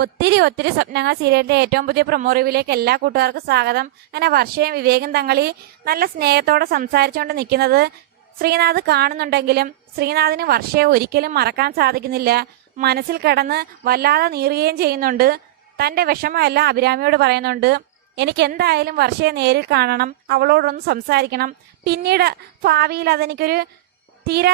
ഒത്തിരി സ്വപ്നങ്ങൾ സീരിയലിന്റെ ഏറ്റവും പുതിയ പ്രൊമോ റിവ്യൂവിലേക്ക് എല്ലാ കൂട്ടുകാർക്കും സ്വാഗതം. അങ്ങനെ വർഷയും വിവേകും തങ്ങളി നല്ല സ്നേഹത്തോടെ സംസാരിച്ചുകൊണ്ട് നിൽക്കുന്നത് ശ്രീനാഥ് കാണുന്നുണ്ടെങ്കിലും ശ്രീനാഥിന് വർഷയെ ഒരിക്കലും മറക്കാൻ സാധിക്കുന്നില്ല. മനസ്സിൽ കിടന്ന് വല്ലാതെ നീറുകയും ചെയ്യുന്നുണ്ട്. തന്റെ വിഷമമെല്ലാം അഭിരാമിയോട് പറയുന്നുണ്ട്. എനിക്ക് എന്തായാലും വർഷയെ നേരിൽ കാണണം, അവളോടൊന്ന് സംസാരിക്കണം. പിന്നീട് ഭാവിയിൽ അതെനിക്കൊരു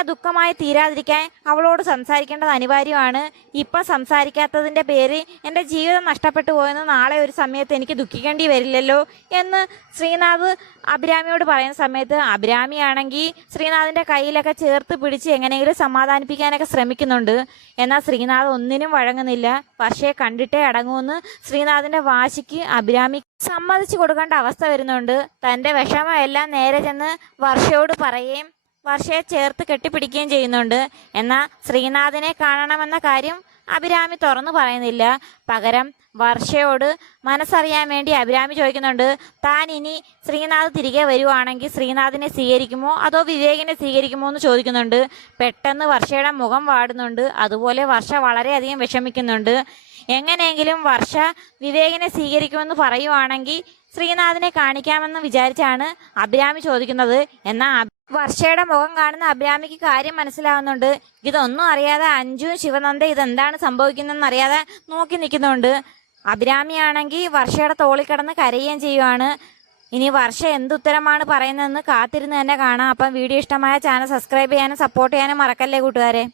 ദുഃഖമായി തീരാതിരിക്കാൻ അവളോട് സംസാരിക്കേണ്ടത് അനിവാര്യമാണ്. ഇപ്പം സംസാരിക്കാത്തതിൻ്റെ പേര് എൻ്റെ ജീവിതം നഷ്ടപ്പെട്ടു പോയെന്ന് നാളെ ഒരു സമയത്ത് എനിക്ക് ദുഃഖിക്കേണ്ടി വരില്ലല്ലോ എന്ന് ശ്രീനാഥ് അഭിരാമിയോട് പറയുന്ന സമയത്ത് അഭിരാമിയാണെങ്കിൽ ശ്രീനാഥിൻ്റെ കയ്യിലൊക്കെ ചേർത്ത് പിടിച്ച് എങ്ങനെയെങ്കിലും സമാധാനിപ്പിക്കാനൊക്കെ ശ്രമിക്കുന്നുണ്ട്. എന്നാൽ ശ്രീനാഥ് ഒന്നിനും വഴങ്ങുന്നില്ല. വർഷയെ കണ്ടിട്ടേ അടങ്ങുമെന്ന് ശ്രീനാഥിൻ്റെ വാശിക്ക് അഭിരാമി സമ്മതിച്ചു കൊടുക്കേണ്ട അവസ്ഥ വരുന്നുണ്ട്. തൻ്റെ വിഷമമെല്ലാം നേരെ ചെന്ന് വർഷയോട് പറയുകയും വർഷയെ ചേർത്ത് കെട്ടിപ്പിടിക്കുകയും ചെയ്യുന്നുണ്ട്. എന്നാൽ ശ്രീനാഥിനെ കാണണമെന്ന കാര്യം അഭിരാമി തുറന്നു പറയുന്നില്ല. പകരം വർഷയോട് മനസ്സറിയാൻ വേണ്ടി അഭിരാമി ചോദിക്കുന്നുണ്ട്. താൻ ഇനി ശ്രീനാഥ് തിരികെ വരുവാണെങ്കിൽ ശ്രീനാഥിനെ സ്വീകരിക്കുമോ അതോ വിവേകിനെ സ്വീകരിക്കുമോ എന്ന് ചോദിക്കുന്നുണ്ട്. പെട്ടെന്ന് വർഷയുടെ മുഖം വാടുന്നുണ്ട്. അതുപോലെ വർഷ വളരെയധികം വിഷമിക്കുന്നുണ്ട്. എങ്ങനെയെങ്കിലും വർഷ വിവേകിനെ സ്വീകരിക്കുമെന്ന് പറയുവാണെങ്കിൽ ശ്രീനാഥിനെ കാണിക്കാമെന്ന് വിചാരിച്ചാണ് അഭിരാമി ചോദിക്കുന്നത്. എന്നാൽ വർഷയുടെ മുഖം കാണുന്ന അഭിരാമിക്ക് കാര്യം മനസ്സിലാവുന്നുണ്ട്. ഇതൊന്നും അറിയാതെ അഞ്ജു ശിവനന്ദ ഇതെന്താണ് സംഭവിക്കുന്നതെന്ന് അറിയാതെ നോക്കി നിൽക്കുന്നുണ്ട്. അഭിരാമിയാണെങ്കിൽ വർഷയുടെ തോളിൽ കിടന്ന് കരയുകയും ചെയ്യുവാണ്. ഇനി വർഷ എന്തുത്തരമാണ് പറയുന്നതെന്ന് കാത്തിരുന്ന് തന്നെ കാണാം. അപ്പം വീഡിയോ ഇഷ്ടമായ ചാനൽ സബ്സ്ക്രൈബ് ചെയ്യാനും സപ്പോർട്ട് ചെയ്യാനും മറക്കല്ലേ കൂട്ടുകാരെ.